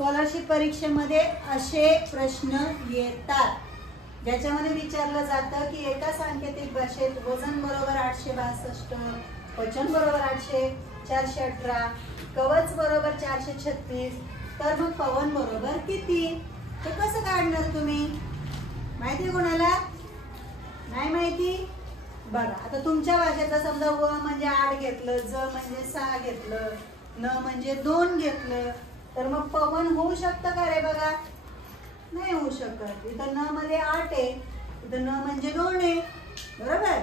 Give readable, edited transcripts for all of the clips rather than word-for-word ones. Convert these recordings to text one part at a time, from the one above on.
Scholarship परीक्षेमध्ये असे प्रश्न येतात ज्याच्यामध्ये विचारलं जातं की एका सांकेतिक भाषेत वजन बरोबर 862, वचन बरोबर 418, कवच बरोबर 436, तर मग पवन बरोबर किती? हे कसं काढणार तुम्ही? माहिती आहे कोणाला? नाही माहिती? बघा आता तुमच्या भाषेत समजा व म्हणजे 8 घेतलं, ज म्हणजे 6 घेतलं, न म्हणजे 2 घेतलं, तर मग पवन होऊ शकतं का रे? बघा नाही होऊ शकत. इथं न मध्ये 8 आहे, इथं न म्हणजे 2 आहे, बरोबर?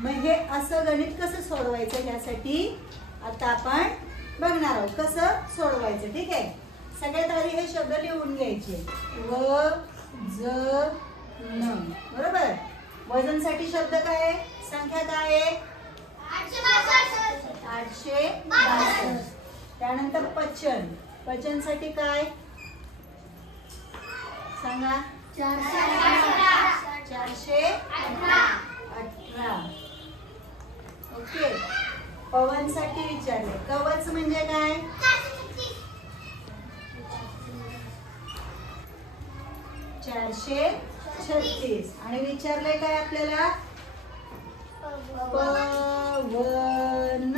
मग हे असं गणित कसं सोडवायचं यासाठी आता आपण बघणार आहोत कसं सोडवायचं. ठीक आहे, सगळ्यात आधी हे शब्द लिहून घ्यायचे. व ज न, बरोबर? वजनसाठी शब्द काय आहे? संख्या काय आहे? 862. त्यानंतर पचन, पचनसाठी काय सांगा? 418. ओके. पवन साठी विचारले. कवच म्हणजे काय? 436. आणि विचारले काय आपल्याला? पवन.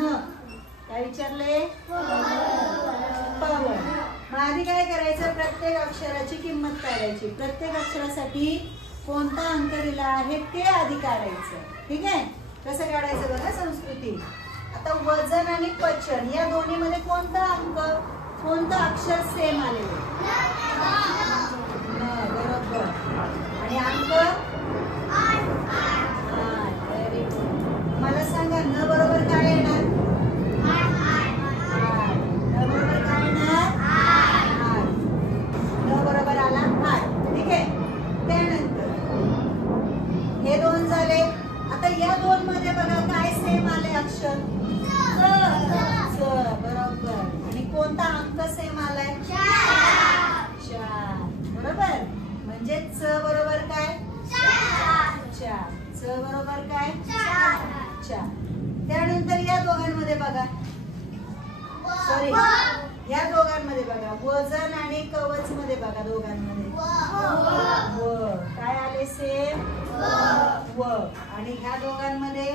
काय विचारले? पवन. मग आधी काय करायचं? प्रत्येक अक्षराची किंमत काढायची. प्रत्येक अक्षरासाठी कोणता अंक दिला आहे ते आधी काढायचं. ठीक आहे, कसं काढायचं बघा संस्कृती. आता वजन आणि पचन या दोन्ही मध्ये कोणता अंक, कोणतं अक्षर सेम आलेलं? बरोबर. आणि अंक 8. Very good. मला सांगा न बरोबर काय येणार? 8. न बरोबर काय येणार? 8. न बरोबर आला 8. ठीक आहे. त्यानंतर हे 2 झाले. आता या 2 मध्ये बघा काय सेम आले अक्षर? च. बरोबर. आणि कोणता अंक सेम आलाय? 4. बरोबर. म्हणजे च बरोबर काय? 4. च बरोबर काय? 4. त्यानंतर या दोघांमध्ये बघा, सॉरी या दोघांमध्ये बघा, वजन आणि कवच मध्ये बघा, दोघांमध्ये व काय आले? सेम व. आणि ह्या दोघांमध्ये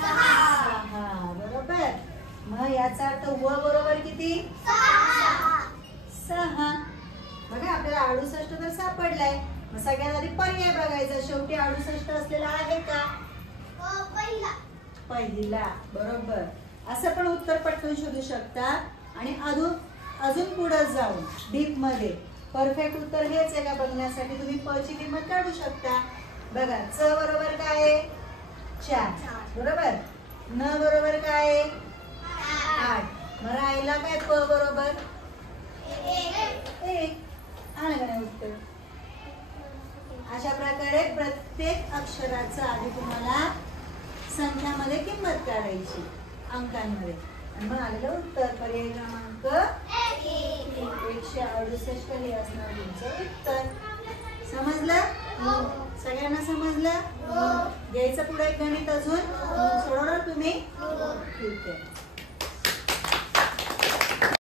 6. बरोबर. मग याचा अर्थ व बरोबर किती? 6. बघा आपल्याला 68 तर सापडलाय. मग सगळ्यात आधी पर्याय बघायचा. शेवटी 68 असलेला आहे का? पहिला. बरोबर. असं पण उत्तर पटकन शोधू शकता. आणि अजून पुढे जाऊन डीप मध्ये परफेक्ट उत्तर हेच आहे का बघण्यासाठी तुम्ही प ची किंमत काढू शकता. बघा च बरोबर काय आहे? 4. बरोबर. न बरोबर काय आहे? 8. मग राहिला काय? प बरोबर 1. आलं का नाही उत्तर? अशा प्रकारे प्रत्येक अक्षराचं आधी तुम्हाला संख्यामध्ये किंमत काढायची, अंकांमध्ये. आणि मग आलेलं उत्तर पर्याय क्रमांक 168 हे असणार तुमचं उत्तर. समजलं? सगळ्यांना समजलं? घ्यायचं पुढे एक गणित अजून सोडवणार तुम्ही? ठीक आहे.